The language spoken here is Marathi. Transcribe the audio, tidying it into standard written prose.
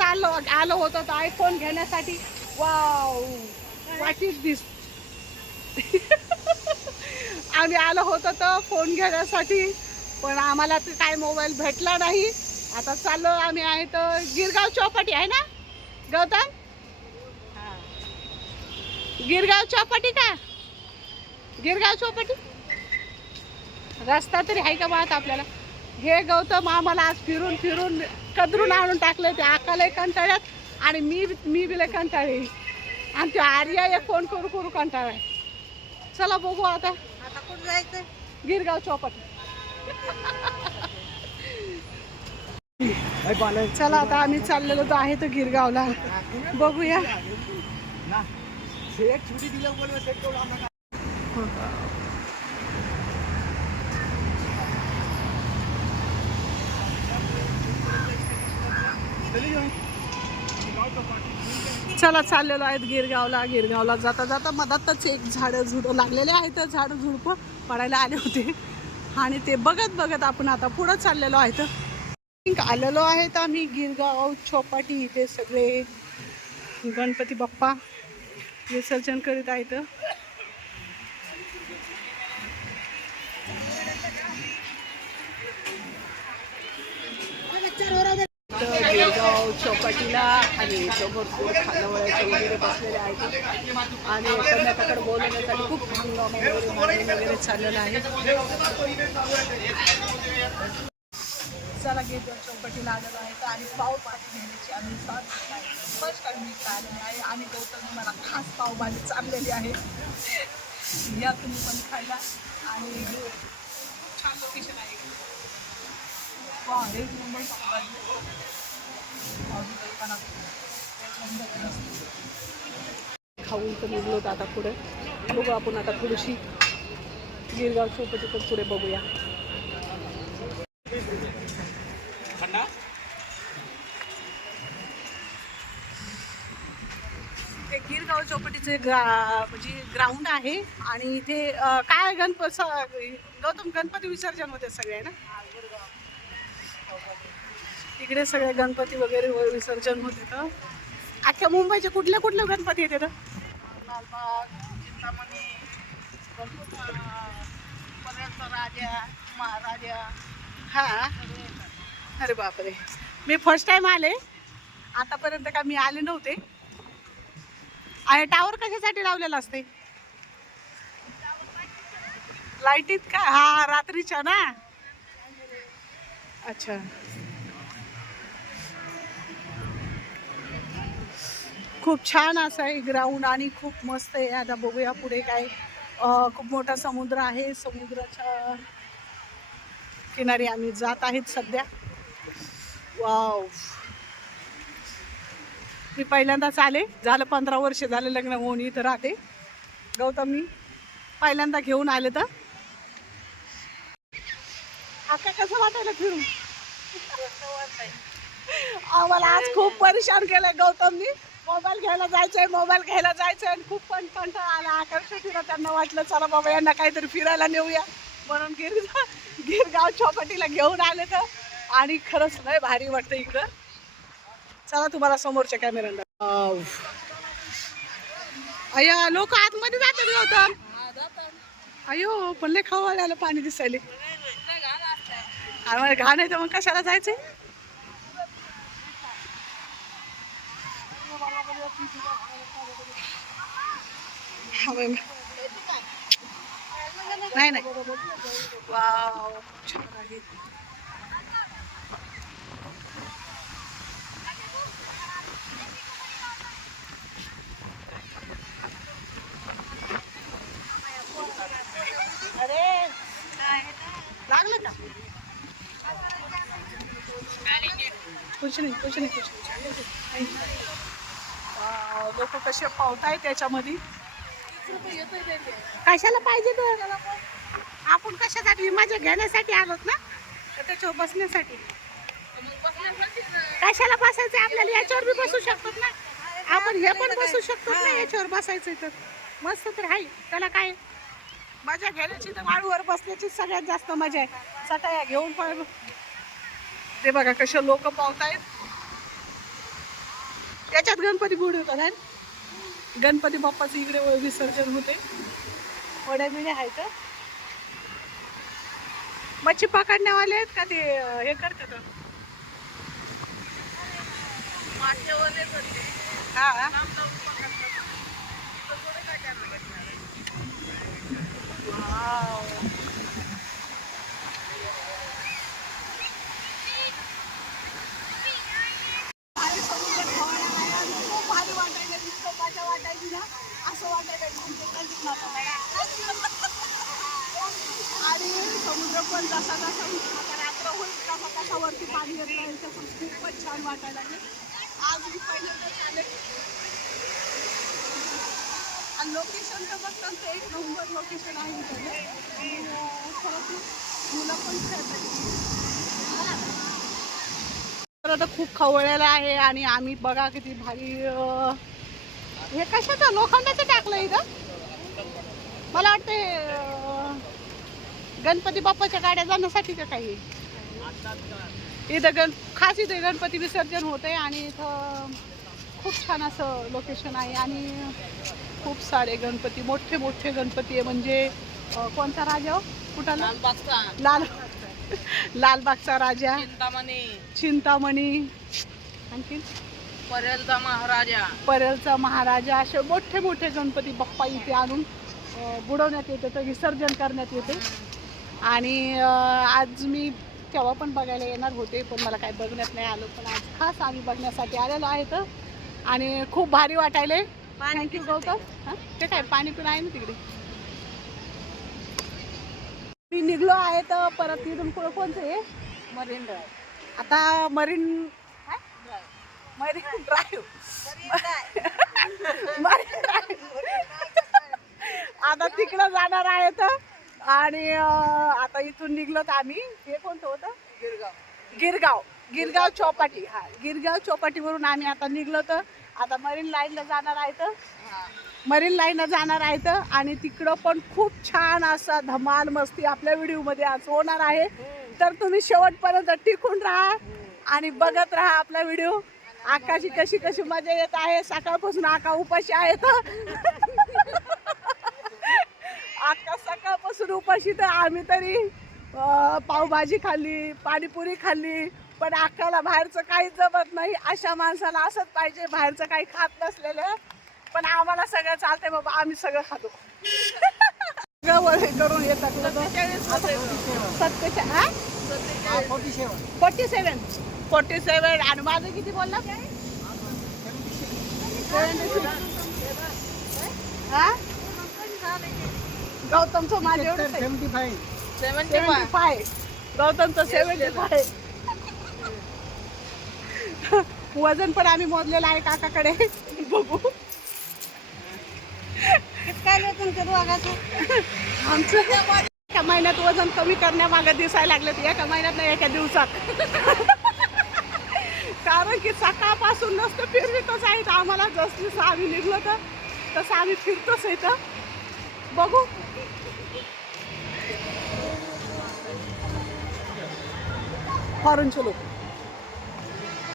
आलो होतो तर आयफोन घेण्यासाठी. वाव, व्हॉट इज दिस. आम्ही आलो होतो तर फोन घेण्यासाठी, पण आम्हाला तर काय मोबाईल भेटला नाही. आता चाललो आम्ही आहे तर गिरगाव चौपाटी आहे ना गौतम? गिरगाव चौपाटी का? गिरगाव चौपाटी रस्ता तरी आहे का बात आपल्याला? हे गौतम आम्हाला आज फिरून फिरून कदरून आणून टाकले. ते आकाला कंटाळ्यात आणि मी बिले कंटाळे, आणि ते आर्या एक फोन करू करू कंटाळा. चला बघू आता कुठं जायचं. गिरगाव चौपाटी. चला आता आम्ही चाललेलो तर आहे तर गिरगावला, बघूया. चला चाललेलो आहेत गिरगावला जाता जाता मधातच एक झाडं झुडं लागलेले आहेत. झाडं झुडपं पडायला आले होते आणि ते बघत बघत आपण आता पुढं चाललेलो आहेत. आलेलो आहेत आम्ही गिरगाव चौपाटी. इथे सगळे गणपती बाप्पा विसर्जन करीत आहेत. गिरगाव चौपाटीला आणि भरपूर खानावळ्याचे वगैरे बसलेले आहेत आणि कर्नाटकाकडे बोलवण्यासाठी खूप हंगाम वगैरे चाललेला आहे. चला गिरगाव चौपाटीला आलेलो आहे आणि पावभाजी घेण्याची आम्ही फर्स्ट टाइम मी आलेली आहे आणि गौतम मला खास पावभाजी चाललेली आहे. या तुम्ही पण खायला. आणि छान लोकेशन आहे. एक नंबर खाऊन तर निघलो आता पुढे बघू आपण. आता थोडीशी गिरगाव चौपाटी पण पुढे बघूया. ते गिरगाव चौपाटीचे म्हणजे ग्राउंड आहे आणि इथे काय गौतम गणपती विसर्जन होते सगळे ना. इकडे सगळे गणपती वगैरे विसर्जन होते. तर अख्ख्या मुंबईचे कुठले कुठले गणपती येते तर लालबाग, चिंतामणी, पर्यंत राजा महाराजा. हा, अरे बापरे, मी फर्स्ट टाइम आले. आतापर्यंत का मी आले नव्हते. आहे टावर कशासाठी लावलेला असते? लाईटीत का? हा, रात्रीच्या ना. अच्छा, खूप छान असं आहे ग्राउंड आणि खूप मस्त आहे. आता बघूया पुढे काय. खूप मोठा समुद्र आहे. समुद्राच्या किनारी आम्ही जात आहेत सध्या. वाव, मी पहिल्यांदाच आले. झालं 15 वर्ष झालं लग्न होऊन इथं राहते. गौतम मी पहिल्यांदा घेऊन आले. तर आता कसं वाटायला फिरून? आम्हाला आज खूप परेशान केलंय गौतमनी. मोबाईल घ्यायला जायचंय आणि खूप पण कंटाळा आला. आकर्षित त्यांना वाटलं चला बाबा यांना काहीतरी फिरायला नेऊया म्हणून गिरगाव चौपाटीला घेऊन आले. तर आणि खरंच लय भारी वाटतं इकडं. चला तुम्हाला समोरच्या कॅमेऱ्याला. अय्या, लोक आतमध्ये जातात गौतम. अयो, पण लय खावायला पाणी दिसायले. आम्हाला घाण आहे तर मग कशाला जायचंय? नाही नाही, वाव, छान आहे. अरे लागलं का? कुछ नाही. लोक कसे पावताय त्याच्यामध्ये. कशाला पाहिजे तर? आपण कशासाठी? मजा घेण्यासाठी आलोत ना, तर त्याच्यावर बसण्यासाठी. कशाला बसायचं? आपल्याला याच्यावर बी बसू शकतात ना आपण. हे पण बसू शकतो ना याच्यावर. बसायचं तर मस्त तर आहे. त्याला काय मजा घेण्याची तर वाळूवर बसण्याची सगळ्यात जास्त मजा आहे. चटाया घेऊन पण ते बघा कसे लोक पावतायत. त्याच्यात गणपती बुडवतात आहे. गणपती बाप्पाचं इकडे विसर्जन होते. वड्या बिड्या आहेत. मच्छी पकडण्यावाले आहेत का ते हे करतात? हा. भारी वाटायला इतकं मजा वाटायची ना, असं वाटायला आणि समुद्र पण जसा जसा आता रात्र होईल तसा तसा वरती पाणी येत राहील तसं खूपच छान वाटायला लागले. आज मी पहिल्यांदाच आले आणि लोकेशन तर बघतात ते एक नंबर लोकेशन आहे इकडे. खरंच मुलं पण खेळतात. तर आता खूप खवळलेलं आहे आणि आम्ही बघा किती भारी. हे कशाचं लोखंडाचं टाकलं इथं? मला वाटते गणपती बाप्पाच्या गाड्या जाण्यासाठी का काही. इथं खास इथे गणपती विसर्जन होते आणि इथं खूप छान असं लोकेशन आहे आणि खूप सारे गणपती, मोठे मोठे गणपती आहे. म्हणजे कोणता राजा? कुठं? लालबागचा राजा, चिंतामणी, आणखी परेलचा महाराजा. असे मोठे मोठे गणपती बाप्पा इथे आणून बुडवण्यात येते, तर विसर्जन करण्यात येते. आणि आज मी तेव्हा पण बघायला येणार होते पण मला काही बघण्यात नाही आलं. पण आज खास आम्ही बघण्यासाठी आलेलो आहेत आणि खूप भारी वाटायले. थँक्यू गौतम. ते काय पाणी पण आहे ना तिकडे. मी निघलो आहे तर परत तिथून पुढं कोणतं आहे? Marine drive. आता मरीन ड्राईव्ह आता तिकडं जाणार आहेत. आणि आता इथून निघलो तर आम्ही, हे कोणतं होतं? गिरगाव चौपाटी. हा, गिरगाव चौपाटीवरून आम्ही आता निघलो तर आता मरीन लाईनला जाणार आहेत. आणि तिकडं पण खूप छान असा धमाल मस्ती आपल्या व्हिडिओमध्ये आज होणार आहे. तर तुम्ही शेवटपर्यंत टिकून राहा आणि बघत राहा आपला व्हिडिओ. आकाशी कशी कशी मजा येत आहे. सकाळपासून आका उपाशी आहेत. आका सकाळपासून उपाशी, तर आम्ही तरी पावभाजी खाल्ली, पाणीपुरी खाल्ली. पण आकाला बाहेरचं काहीच जमत नाही. अशा माणसाला असंच पाहिजे, बाहेरचं काही खात नसलेलं. पण आम्हाला सगळं चालतंय बाबा, आम्ही सगळं खातो. सगळं करून येतात. 47 आणि माझं किती बोलला? 76. हा, गौतमचं माझं एवढं 75. गौतमचं 75. वजन पण आम्ही मोजलेलं आहे काकाकडे. बघू काय करू आमचं. एका महिन्यात वजन कमी करण्यामागे दिसायला लागलेत. एका महिन्यात नाही, एका दिवसात. कारण की सकाळपासून नसतं फिरतच आहेत. आम्हाला जसं आम्ही निघलो तर तसं आम्ही फिरतोच इथं. बघू फॉरेन चलो.